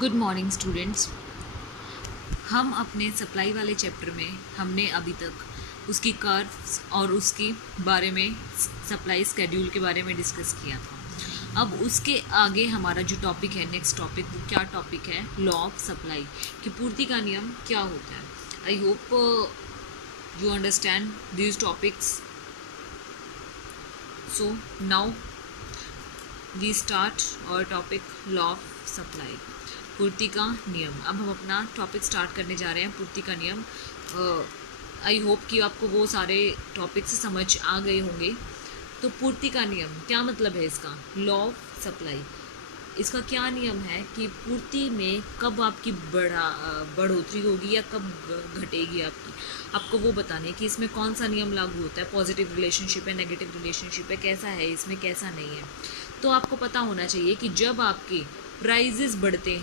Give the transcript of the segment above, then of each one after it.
Good morning students. हम अपने supply वाले चैप्टर में हमने अभी तक उसकी कर्व्स और उसकी बारे में सप्लाई स्केड्यूल के बारे में डिस्कस किया था। अब उसके आगे हमारा जो टॉपिक है, नेक्स्ट टॉपिक, वो क्या टॉपिक है? लॉ ऑफ सप्लाई, कि पूर्ति का नियम क्या होता है। I hope you understand these topics. So now we start और टॉपिक लॉ ऑफ सप्लाई, पूर्ति का नियम। अब हम अपना टॉपिक स्टार्ट करने जा रहे हैं, पूर्ति का नियम। आई होप कि आपको वो सारे टॉपिक्स समझ आ गए होंगे। तो पूर्ति का नियम क्या मतलब है इसका? लॉ ऑफ सप्लाई, इसका क्या नियम है कि पूर्ति में कब आपकी बढ़ोतरी होगी या कब घटेगी आपको वो बताने कि इसमें कौन सा नियम लागू होता है। पॉजिटिव रिलेशनशिप है, नेगेटिव रिलेशनशिप है, कैसा है इसमें, कैसा नहीं है। तो आपको पता होना चाहिए कि जब आपके प्राइजेस बढ़ते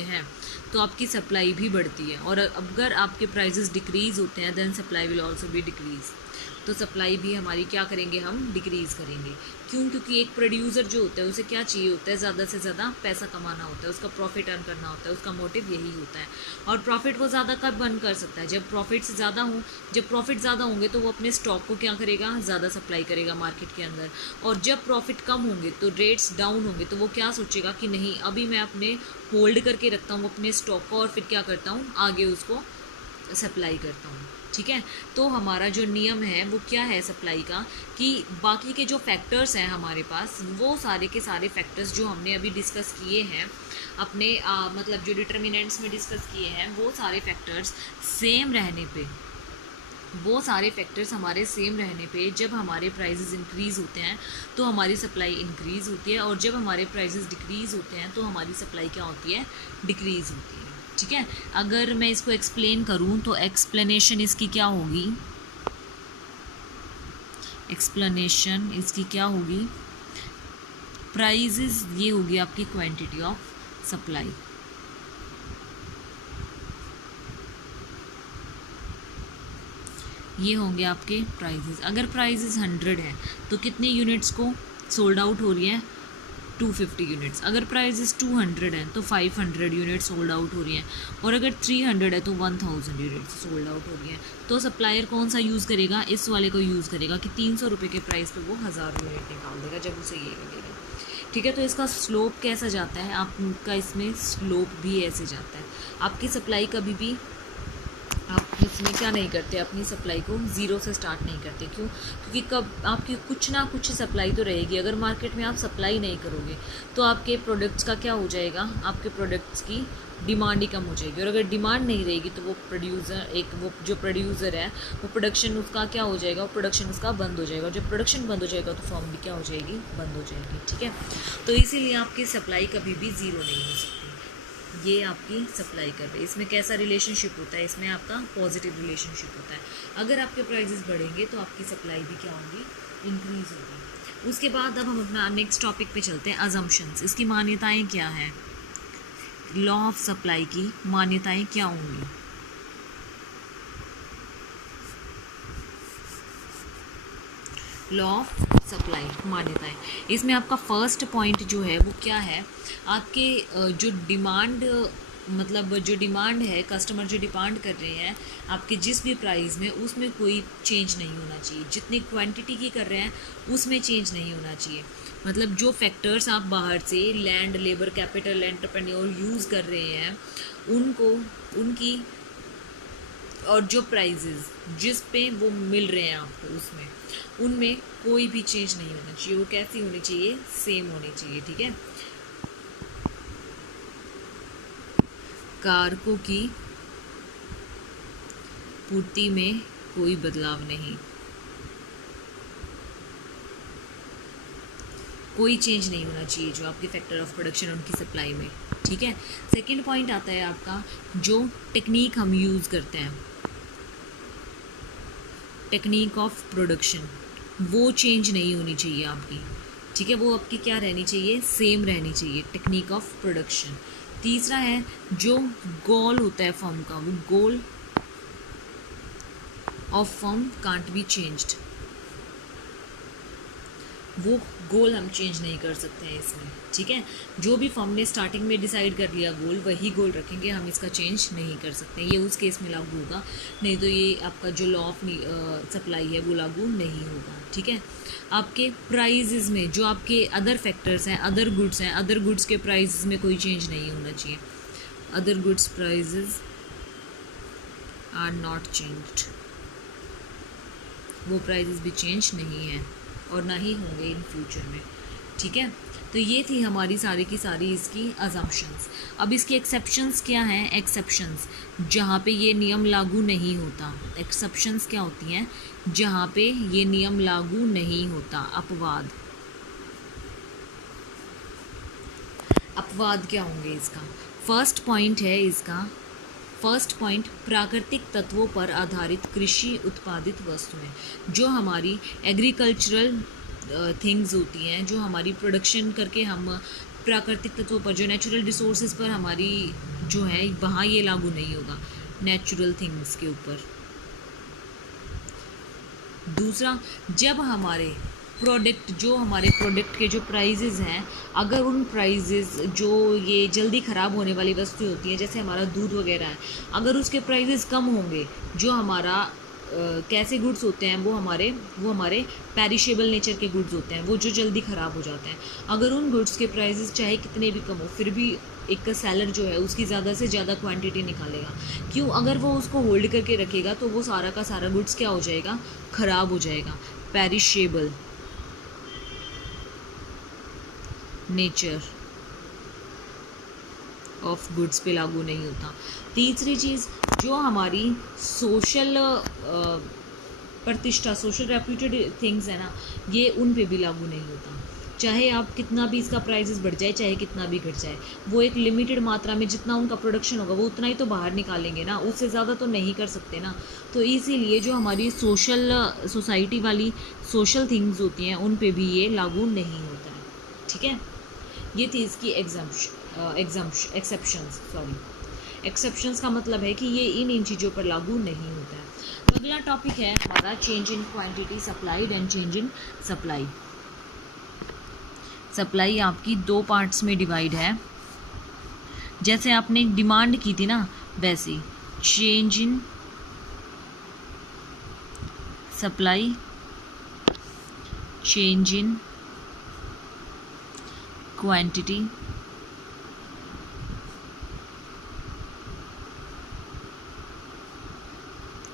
हैं, तो आपकी सप्लाई भी बढ़ती है, और अगर आपके प्राइजेस डिक्रीज़ होते हैं then supply will also be decrease. तो सप्लाई भी हमारी क्या करेंगे, हम डिक्रीज़ करेंगे। क्यों? क्योंकि एक प्रोड्यूसर जो होता है उसे क्या चाहिए होता है, ज़्यादा से ज़्यादा पैसा कमाना होता है, उसका प्रॉफिट अर्न करना होता है, उसका मोटिव यही होता है। और प्रॉफिट वो ज़्यादा कब अर्न कर सकता है? जब प्रॉफिट ज़्यादा होंगे तो वो अपने स्टॉक को क्या करेगा, ज़्यादा सप्लाई करेगा मार्केट के अंदर। और जब प्रॉफिट कम होंगे तो रेट्स डाउन होंगे, तो वो क्या सोचेगा कि नहीं, अभी मैं अपने होल्ड करके रखता हूँ अपने स्टॉक को और फिर क्या करता हूँ, आगे उसको सप्लाई करता हूँ। ठीक है। तो हमारा जो नियम है वो क्या है सप्लाई का, कि बाकी के जो फैक्टर्स हैं हमारे पास, वो सारे के सारे फैक्टर्स जो हमने अभी डिस्कस किए हैं अपने मतलब जो डिटर्मिनेंट्स में डिस्कस किए हैं, वो सारे फैक्टर्स हमारे सेम रहने पे जब हमारे प्राइसेस इंक्रीज़ होते हैं तो हमारी सप्लाई इंक्रीज़ होती है, और जब हमारे प्राइसेस डिक्रीज़ होते हैं तो हमारी सप्लाई क्या होती है, डिक्रीज़ होती है। ठीक है। अगर मैं इसको एक्सप्लेन करूं तो एक्सप्लेनेशन इसकी क्या होगी, प्राइजेस ये होगी आपकी क्वांटिटी ऑफ सप्लाई। ये होंगे आपके प्राइजेस। अगर प्राइजेस 100 है तो कितने यूनिट्स को सोल्ड आउट हो रही है, 250 यूनिट्स। अगर प्राइजेस 200 है तो 500 यूनिट्स सोल्ड आउट हो रही हैं, और अगर 300 है तो 1000 यूनिट्स सोल्ड आउट हो रही हैं। तो सप्लायर कौन सा यूज़ करेगा, इस वाले को यूज़ करेगा कि 300 रुपये के प्राइस पे वो 1000 यूनिट निकाल देगा जब उसे ये लगेगा। ठीक है। तो इसका स्लोप कैसा जाता है आपका, इसमें स्लोप भी ऐसे जाता है। आपकी सप्लाई कभी भी आप इसमें क्या नहीं करते, अपनी सप्लाई को ज़ीरो से स्टार्ट नहीं करते। क्यों? क्योंकि कब आपकी कुछ ना कुछ सप्लाई तो रहेगी। अगर मार्केट में आप सप्लाई नहीं करोगे तो आपके प्रोडक्ट्स का क्या हो जाएगा, आपके प्रोडक्ट्स की डिमांड ही कम हो जाएगी, और अगर डिमांड नहीं रहेगी तो वो जो प्रोड्यूसर है वो प्रोडक्शन उसका क्या हो जाएगा, वो प्रोडक्शन उसका बंद हो जाएगा। जब प्रोडक्शन बंद हो जाएगा तो फॉर्म भी क्या हो जाएगी, बंद हो जाएगी। ठीक है। तो इसीलिए आपकी सप्लाई कभी भी ज़ीरो नहीं हो सकती। ये आपकी सप्लाई कर रही है। इसमें कैसा रिलेशनशिप होता है, इसमें आपका पॉजिटिव रिलेशनशिप होता है। अगर आपके प्राइजेस बढ़ेंगे तो आपकी सप्लाई भी क्या होगी, इंक्रीज होगी। उसके बाद अब हम अपना नेक्स्ट टॉपिक पे चलते हैं, अजम्पशंस। इसकी मान्यताएं क्या हैं, लॉ ऑफ सप्लाई की मान्यताएं क्या होंगी। लॉ ऑफ सप्लाई मान्यताएं, इसमें आपका फर्स्ट पॉइंट जो है वो क्या है, आपके जो डिमांड है, कस्टमर जो डिमांड कर रहे हैं आपके जिस भी प्राइस में, उसमें कोई चेंज नहीं होना चाहिए। जितनी क्वांटिटी की कर रहे हैं उसमें चेंज नहीं होना चाहिए। मतलब जो फैक्टर्स आप बाहर से land, labour, capital, entrepreneur use कर रहे हैं उनकी और जो प्राइजेस जिस पे वो मिल रहे हैं आपको, उनमें कोई भी चेंज नहीं होना चाहिए। वो कैसी होनी चाहिए, सेम होनी चाहिए। ठीक है। कारकों की पूर्ति में कोई बदलाव नहीं, कोई चेंज नहीं होना चाहिए जो आपके फैक्टर ऑफ प्रोडक्शन उनकी सप्लाई में। ठीक है। सेकंड पॉइंट आता है आपका, जो टेक्निक हम यूज़ करते हैं, टेक्निक ऑफ प्रोडक्शन, वो चेंज नहीं होनी चाहिए आपकी। ठीक है। वो आपकी क्या रहनी चाहिए, सेम रहनी चाहिए, टेक्निक ऑफ प्रोडक्शन। तीसरा है, जो गोल होता है फर्म का, वो goal of firm can't be changed. वो गोल हम चेंज नहीं कर सकते हैं इसमें, ठीक है। जो भी फर्म ने स्टार्टिंग में डिसाइड कर लिया गोल, वही गोल रखेंगे, हम इसका चेंज नहीं कर सकते। ये उस केस में लागू होगा, नहीं तो ये आपका जो लॉ ऑफ सप्लाई है वो लागू नहीं होगा, ठीक है। आपके प्राइजेज़ में जो आपके अदर फैक्टर्स हैं, अदर गुड्स हैं, अदर गुड्स के प्राइजेज़ में कोई चेंज नहीं होना चाहिए। Other goods prices are not changed, वो प्राइजेज़ भी चेंज नहीं हैं और ना ही होंगे इन फ्यूचर में, ठीक है। तो ये थी हमारी सारी की सारी इसकी अजम्पशंस। अब इसके एक्सेप्शंस क्या हैं? एक्सेप्शंस जहाँ पे ये नियम लागू नहीं होता। एक्सेप्शंस क्या होती हैं? जहाँ पे ये नियम लागू नहीं होता। अपवाद, अपवाद क्या होंगे इसका? फर्स्ट पॉइंट है इसका, फर्स्ट पॉइंट, प्राकृतिक तत्वों पर आधारित कृषि उत्पादित वस्तुएं, जो हमारी एग्रीकल्चरल थिंग्स होती हैं, जो हमारी प्रोडक्शन करके हम प्राकृतिक तत्वों पर, जो नेचुरल रिसोर्सेज पर हमारी जो है, वहाँ ये लागू नहीं होगा नेचुरल थिंग्स के ऊपर। दूसरा, जब हमारे प्रोडक्ट, जो हमारे प्रोडक्ट के जो प्राइजेज़ हैं, अगर उन प्राइजेज़, जो ये जल्दी ख़राब होने वाली वस्तु होती हैं, जैसे हमारा दूध वगैरह है, अगर उसके प्राइजेज़ कम होंगे, जो हमारा कैसे गुड्स होते हैं, वो हमारे पेरिशेबल नेचर के गुड्स होते हैं, वो जो जल्दी ख़राब हो जाते हैं, अगर उन गुड्स के प्राइजेज़ चाहे कितने भी कम हो, फिर भी एक सेलर जो है उसकी ज़्यादा से ज़्यादा क्वांटिटी निकालेगा। क्यों? अगर वो उसको होल्ड करके रखेगा तो वो सारा का सारा गुड्स क्या हो जाएगा? ख़राब हो जाएगा। पेरिशेबल नेचर ऑफ गुड्स पे लागू नहीं होता। तीसरी चीज़, जो हमारी सोशल प्रतिष्ठा, सोशल रेप्यूटेड थिंग्स है ना, ये उन पे भी लागू नहीं होता। चाहे आप कितना भी इसका प्राइसेस बढ़ जाए, चाहे कितना भी घट जाए, वो एक लिमिटेड मात्रा में जितना उनका प्रोडक्शन होगा वो उतना ही तो बाहर निकालेंगे ना, उससे ज़्यादा तो नहीं कर सकते ना। तो इसीलिए जो हमारी सोसाइटी वाली सोशल थिंग्स होती हैं उन पे भी ये लागू नहीं होता है, ठीक है। ये थी इसकी एक्सेप्शंस का मतलब है कि ये इन चीज़ों पर लागू नहीं होता है। तो अगला टॉपिक है हमारा change in quantity supplied and change in supply. Supply आपकी दो पार्ट्स में डिवाइड है, जैसे आपने डिमांड की थी ना, वैसे change in supply, change in quantity,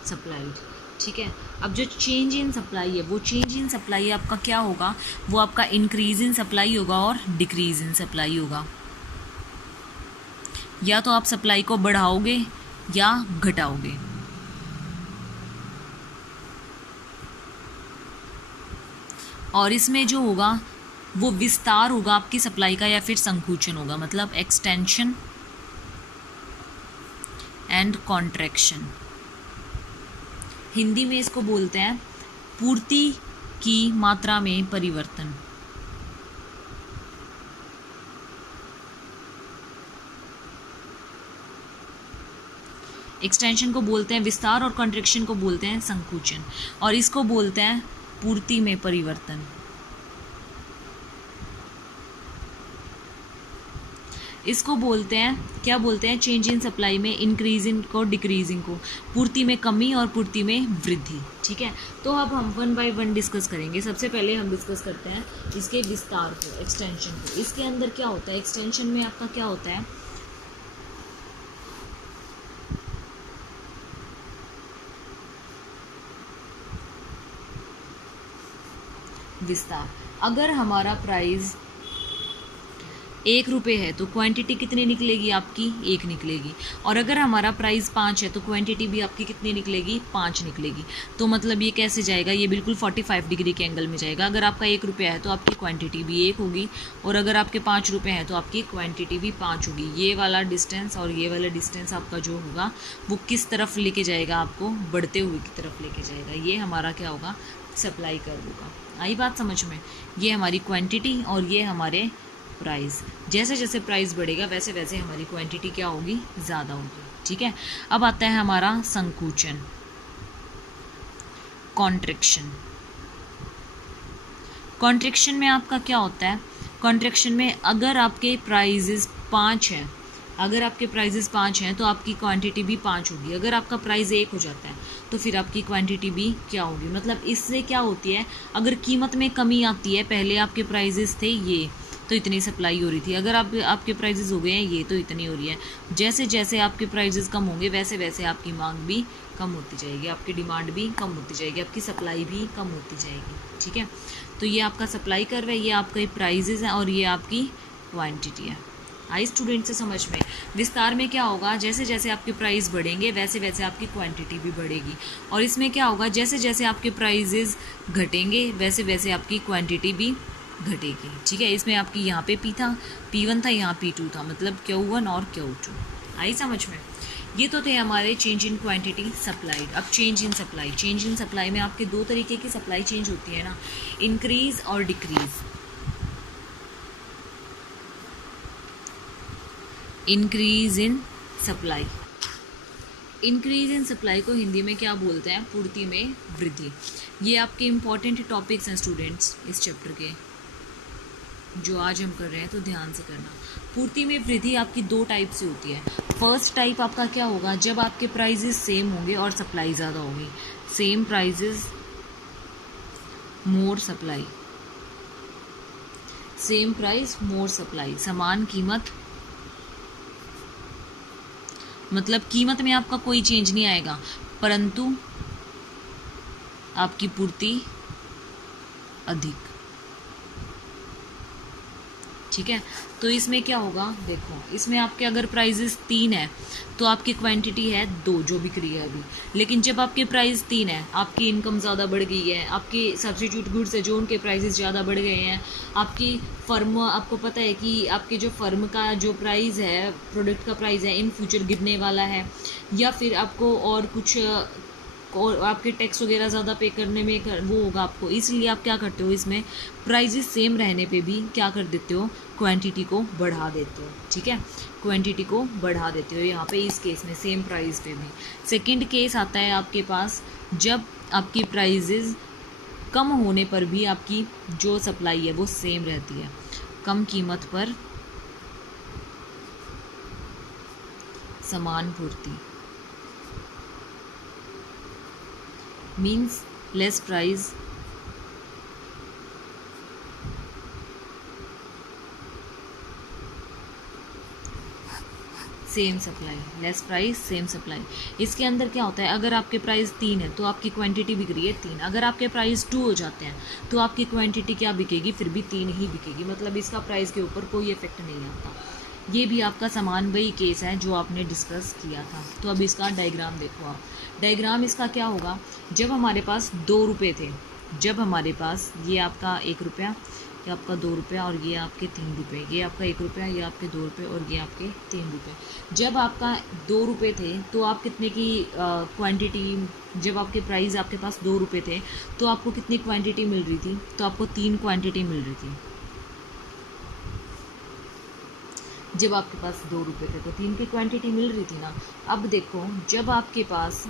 supplied, ठीक है। अब जो चेंज इन सप्लाई है, वो चेंज इन सप्लाई आपका क्या होगा? वो आपका इंक्रीज इन सप्लाई होगा और डिक्रीज इन सप्लाई होगा। या तो आप सप्लाई को बढ़ाओगे या घटाओगे। और इसमें जो होगा वो विस्तार होगा आपकी सप्लाई का, या फिर संकुचन होगा, मतलब एक्सटेंशन एंड कॉन्ट्रैक्शन। हिंदी में इसको बोलते हैं पूर्ति की मात्रा में परिवर्तन। एक्सटेंशन को बोलते हैं विस्तार और कॉन्ट्रैक्शन को बोलते हैं संकुचन, और इसको बोलते हैं पूर्ति में परिवर्तन। इसको बोलते हैं, क्या बोलते हैं? चेंज इन सप्लाई में इंक्रीजिंग को, डिक्रीजिंग को, पूर्ति में कमी और पूर्ति में वृद्धि, ठीक है। तो अब हम वन बाय वन डिस्कस करेंगे। सबसे पहले हम डिस्कस करते हैं इसके विस्तार को, एक्सटेंशन को। इसके अंदर क्या होता है? एक्सटेंशन में आपका क्या होता है? विस्तार। अगर हमारा प्राइस 1 रुपये है तो क्वांटिटी कितनी निकलेगी आपकी? 1 निकलेगी। और अगर हमारा प्राइस 5 है तो क्वांटिटी भी आपकी कितनी निकलेगी? 5 निकलेगी। तो मतलब ये कैसे जाएगा? ये बिल्कुल 45 डिग्री के एंगल में जाएगा। अगर आपका 1 रुपया है तो आपकी क्वांटिटी भी 1 होगी, और अगर आपके 5 रुपये हैं तो आपकी क्वांटिटी भी 5 होगी। ये वाला डिस्टेंस और ये वाला डिस्टेंस आपका जो होगा वो किस तरफ लेके जाएगा? आपको बढ़ते हुए की तरफ लेके जाएगा। ये हमारा क्या होगा? सप्लाई कर्व होगा। आई बात समझ में? ये हमारी क्वांटिटी और ये हमारे प्राइस। जैसे जैसे प्राइस बढ़ेगा वैसे वैसे हमारी क्वांटिटी क्या होगी? ज़्यादा होगी, ठीक है। अब आता है हमारा संकुचन, कॉन्ट्रैक्शन। कॉन्ट्रैक्शन में आपका क्या होता है, कॉन्ट्रैक्शन में अगर आपके प्राइजेस 5 हैं, अगर आपके प्राइजेस 5 हैं तो आपकी क्वांटिटी भी 5 होगी। अगर आपका प्राइस 1 हो जाता है तो फिर आपकी क्वांटिटी भी क्या होगी, मतलब इससे क्या होती है, अगर कीमत में कमी आती है, पहले आपके प्राइजेस थे ये तो इतनी सप्लाई हो रही थी, अगर आपके प्राइजेस हो गए हैं ये तो इतनी हो रही है। जैसे जैसे आपके प्राइजेस कम होंगे वैसे वैसे आपकी मांग भी कम होती जाएगी, आपकी डिमांड भी कम होती जाएगी, आपकी सप्लाई भी कम होती जाएगी। ठीक है, तो ये आपका सप्लाई कर्व है, ये आपका प्राइजेस है और ये आपकी क्वांटिटी है। आई स्टूडेंट से समझ में। विस्तार में क्या होगा, जैसे जैसे आपके प्राइस बढ़ेंगे वैसे वैसे आपकी क्वांटिटी भी बढ़ेगी, और इसमें क्या होगा, जैसे जैसे आपके प्राइजेस घटेंगे वैसे वैसे आपकी क्वांटिटी भी घटेगी। ठीक है, इसमें आपकी यहाँ पे P1 था, यहाँ P2 था, मतलब Q1 और Q2। आई समझ में। ये तो थे हमारे चेंज इन क्वांटिटी सप्लाइड। अब change in supply, change in supply में आपके दो तरीके की सप्लाई चेंज होती है ना, इंक्रीज और decrease. Increase in supply, increase in supply को हिंदी में क्या बोलते हैं, पूर्ति में वृद्धि। ये आपके इंपॉर्टेंट टॉपिक्स हैं स्टूडेंट्स इस चैप्टर के, जो आज हम कर रहे हैं, तो ध्यान से करना। पूर्ति में वृद्धि आपकी दो टाइप से होती है। फर्स्ट टाइप आपका क्या होगा, जब आपके प्राइजेस सेम होंगे और सप्लाई ज़्यादा होगी। Same prices more supply, same price more supply, समान कीमत, मतलब कीमत में आपका कोई चेंज नहीं आएगा परंतु आपकी पूर्ति अधिक। ठीक है, तो इसमें क्या होगा, देखो इसमें आपके अगर प्राइजेस 3 है तो आपकी क्वांटिटी है 2 जो बिक रही है अभी, लेकिन जब आपके प्राइस 3 है, आपकी इनकम ज़्यादा बढ़ गई है, आपके सब्स्टिट्यूट गुड्स है जो उनके प्राइजेस ज़्यादा बढ़ गए हैं, आपकी फर्म, आपको पता है कि आपके जो फर्म का जो प्राइस है, प्रोडक्ट का प्राइस है, इन फ्यूचर गिरने वाला है, या फिर आपको और कुछ और आपके टैक्स वगैरह ज़्यादा पे करने में वो होगा आपको, इसलिए आप क्या करते हो, इसमें प्राइजेस सेम रहने पे भी क्या कर देते हो, क्वांटिटी को बढ़ा देते हो। ठीक है, क्वांटिटी को बढ़ा देते हो यहाँ पे, इस केस में सेम प्राइस पे भी। सेकंड केस आता है आपके पास, जब आपकी प्राइजेस कम होने पर भी आपकी जो सप्लाई है वो सेम रहती है, कम कीमत पर समान पूर्ति, means less price same supply, less price same supply. इसके अंदर क्या होता है, अगर आपके प्राइस 3 है तो आपकी क्वांटिटी बिक रही है 3, अगर आपके प्राइस 2 हो जाते हैं तो आपकी क्वांटिटी क्या बिकेगी, फिर भी 3 ही बिकेगी, मतलब इसका प्राइस के ऊपर कोई इफेक्ट नहीं आता। ये भी आपका समान वही केस है जो आपने डिस्कस किया था। तो अब इसका डायग्राम देखो आप, डायग्राम इसका क्या होगा, जब हमारे पास 2 रुपये थे, जब हमारे पास ये आपका 1 रुपया, ये आपका 2 रुपया और ये आपके 3 रुपये, ये आपका 1 रुपया, ये आपके 2 रुपये और ये आपके 3 रुपये। जब आपका 2 रुपये थे तो आप कितने की क्वांटिटी, जब आपके प्राइस आपके पास 2 रुपये थे तो आपको कितनी क्वांटिटी मिल रही थी, तो आपको 3 क्वांटिटी मिल रही थी। जब आपके पास 2 रुपये थे तो 3 की क्वांटिटी मिल रही थी ना। अब देखो, जब आपके पास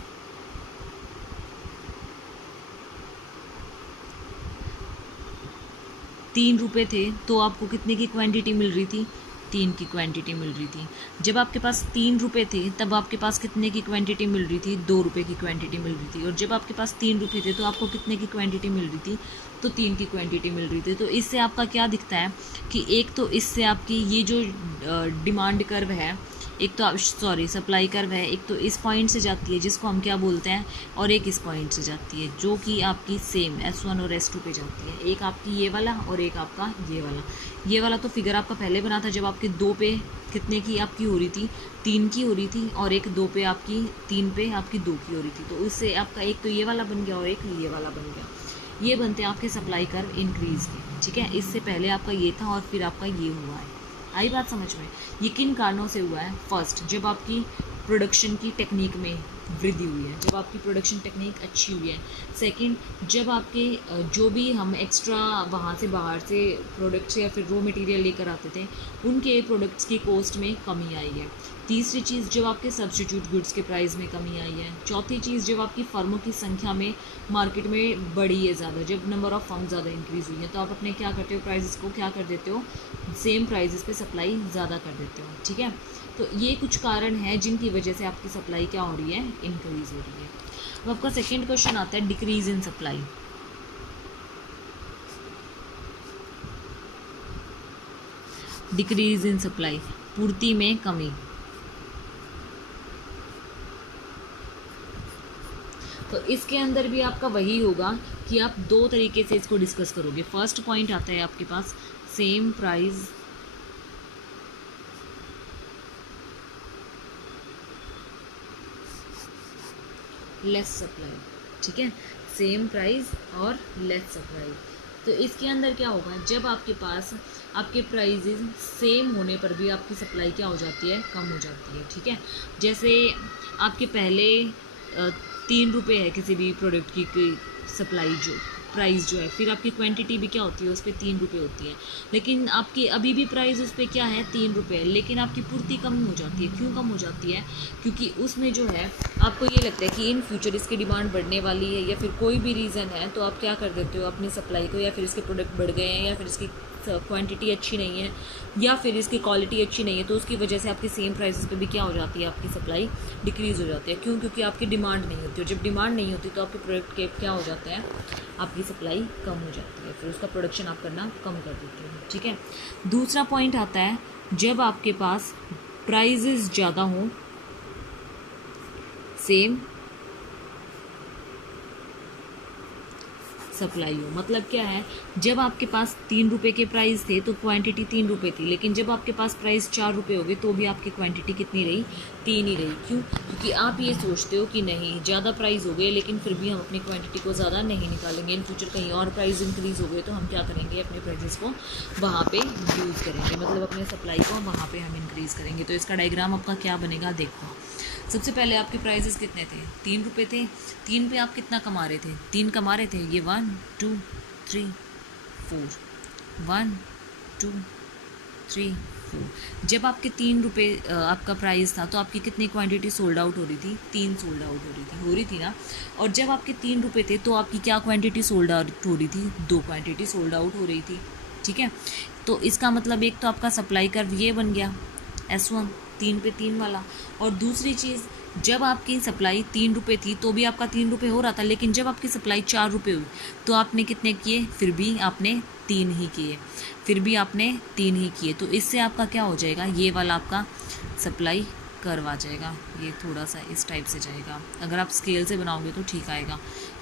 3 रुपये थे तो आपको कितने की क्वांटिटी मिल रही थी, 3 की क्वांटिटी मिल रही थी। जब आपके पास 3 रुपये थे तब आपके पास कितने की क्वांटिटी मिल रही थी, 2 रुपये की क्वांटिटी मिल रही थी। और जब आपके पास 3 रुपये थे तो आपको कितने की क्वांटिटी मिल रही थी, तो 3 की क्वांटिटी मिल रही थी। तो इससे आपका क्या दिखता है कि एक तो इससे आपकी ये जो डिमांड कर्व है, एक तो सप्लाई कर्व है, एक तो इस पॉइंट से जाती है जिसको हम क्या बोलते हैं, और एक इस पॉइंट से जाती है जो कि आपकी सेम S1 और S2 पे जाती है। एक आपकी ये वाला और एक आपका ये वाला। ये वाला तो फिगर आपका पहले बना था जब आपके 2 पे कितने की आपकी हो रही थी, 3 की हो रही थी, और एक 2 पे आपकी 3 पे आपकी 2 की हो रही थी। तो उससे आपका एक तो ये वाला बन गया और एक ये वाला बन गया। ये बनते हैं आपके सप्लाई कर्व इंक्रीज के। ठीक है, इससे पहले आपका ये था और फिर आपका ये हुआ है। आई बात समझ में। ये किन कारणों से हुआ है, फर्स्ट जब आपकी प्रोडक्शन की टेक्निक में वृद्धि हुई है, जब आपकी प्रोडक्शन टेक्निक अच्छी हुई है। सेकंड, जब आपके जो भी हम एक्स्ट्रा वहाँ से बाहर से प्रोडक्ट्स या फिर रॉ मटेरियल लेकर आते थे, उनके प्रोडक्ट्स की कॉस्ट में कमी आई है। तीसरी चीज़, जब आपके सब्स्टिट्यूट गुड्स के प्राइस में कमी आई है। चौथी चीज़, जब आपकी फर्मों की संख्या में मार्केट में बढ़ी है ज़्यादा, जब नंबर ऑफ़ फर्म ज़्यादा इंक्रीज़ हुई है, तो आप अपने क्या करते हो, प्राइजेस को क्या कर देते हो, सेम प्राइजेस पे सप्लाई ज़्यादा कर देते हो। ठीक है, तो ये कुछ कारण हैं जिनकी वजह से आपकी सप्लाई क्या हो रही है, इंक्रीज़ हो रही है। अब आपका सेकेंड क्वेश्चन आता है decrease in supply. Decrease in supply, पूर्ति में कमी। तो इसके अंदर भी आपका वही होगा कि आप दो तरीके से इसको डिस्कस करोगे। फर्स्ट पॉइंट आता है आपके पास सेम प्राइस लेस सप्लाई। ठीक है, सेम प्राइस और लेस सप्लाई। तो इसके अंदर क्या होगा, जब आपके पास आपके प्राइजेज सेम होने पर भी आपकी सप्लाई क्या हो जाती है, कम हो जाती है। ठीक है, जैसे आपके पहले 3 रुपये है किसी भी प्रोडक्ट की सप्लाई जो प्राइस जो है, फिर आपकी क्वांटिटी भी क्या होती है, उस पर 3 रुपये होती है, लेकिन आपकी अभी भी प्राइस उस पर क्या है, 3 रुपये, लेकिन आपकी पूर्ति कम हो जाती है। क्यों कम हो जाती है, क्योंकि उसमें जो है आपको ये लगता है कि इन फ्यूचर इसकी डिमांड बढ़ने वाली है, या फिर कोई भी रीज़न है, तो आप क्या कर देते हो अपनी सप्लाई को, या फिर इसके प्रोडक्ट बढ़ गए हैं, या फिर इसकी क्वांटिटी अच्छी नहीं है, या फिर इसकी क्वालिटी अच्छी नहीं है, तो उसकी वजह से आपकी सेम प्राइसेस पे भी क्या हो जाती है, आपकी सप्लाई डिक्रीज़ हो जाती है। क्यों, क्योंकि आपकी डिमांड नहीं होती, और जब डिमांड नहीं होती तो आपके प्रोडक्ट के क्या हो जाता है, आपकी सप्लाई कम हो जाती है, फिर उसका प्रोडक्शन आप करना कम कर देते हो। ठीक है, दूसरा पॉइंट आता है जब आपके पास प्राइजेस ज़्यादा हों, सेम सप्लाई हो। मतलब क्या है, जब आपके पास 3 रुपये के प्राइस थे तो क्वांटिटी 3 रुपये थी, लेकिन जब आपके पास प्राइस 4 रुपये हो गए तो भी आपकी क्वांटिटी कितनी रही, 3 ही रही। क्यों, क्योंकि आप ये सोचते हो कि नहीं ज़्यादा प्राइस हो गए, लेकिन फिर भी हम अपनी क्वांटिटी को ज़्यादा नहीं निकालेंगे, इन फ्यूचर कहीं और प्राइस इंक्रीज़ हो गए तो हम क्या करेंगे, अपने प्राइजेस को वहाँ पर यूज़ करेंगे, मतलब अपने सप्लाई को वहाँ पर हम इंक्रीज़ करेंगे। तो इसका डायग्राम आपका क्या बनेगा, देखो। सबसे पहले आपके प्राइजेस कितने थे, 3 रुपये थे। 3 पे आप कितना कमा रहे थे, 3 कमा रहे थे, ये 1 2 3 4, 1 2 3 4। जब आपके 3 रुपये आपका प्राइस था तो आपकी कितनी क्वांटिटी सोल्ड आउट हो रही थी, 3 सोल्ड आउट हो रही थी ना। और जब आपके 3 रुपये थे तो आपकी क्या क्वांटिटी सोल्ड आउट हो रही थी, 2 क्वांटिटी सोल्ड आउट हो रही थी। ठीक है, तो इसका मतलब एक तो आपका सप्लाई कर्व ये बन गया S1, 3 पे 3 वाला। और दूसरी चीज़, जब आपकी सप्लाई 3 रुपये थी तो भी आपका 3 रुपये हो रहा था, लेकिन जब आपकी सप्लाई 4 रुपये हुई तो आपने कितने किए, फिर भी आपने 3 ही किए, फिर भी आपने 3 ही किए। तो इससे आपका क्या हो जाएगा, ये वाला आपका सप्लाई कर्व आ जाएगा, ये थोड़ा सा इस टाइप से जाएगा। अगर आप स्केल से बनाओगे तो ठीक आएगा,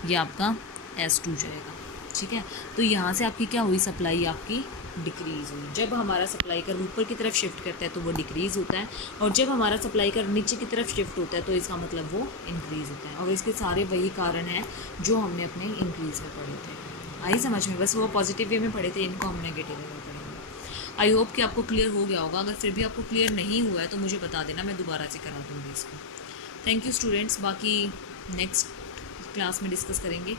ये आपका S2 जाएगा। ठीक है, तो यहाँ से आपकी क्या हुई, सप्लाई आपकी डिक्रीज़ हुई। जब हमारा सप्लाई कर्व ऊपर की तरफ शिफ्ट करता है तो वो डिक्रीज़ होता है, और जब हमारा सप्लाई कर्व नीचे की तरफ शिफ्ट होता है तो इसका मतलब वो इंक्रीज़ होता है। और इसके सारे वही कारण हैं जो हमने अपने इंक्रीज़ में पढ़े थे। आई समझ में, बस वो पॉजिटिव वे में पढ़े थे, इनको हम नेगेटिव वे में पढ़ेंगे। आई होप कि आपको क्लियर हो गया होगा। अगर फिर भी आपको क्लियर नहीं हुआ है तो मुझे बता देना, मैं दोबारा से करा दूँगी इसको। थैंक यू स्टूडेंट्स, बाकी नेक्स्ट क्लास में डिस्कस करेंगे।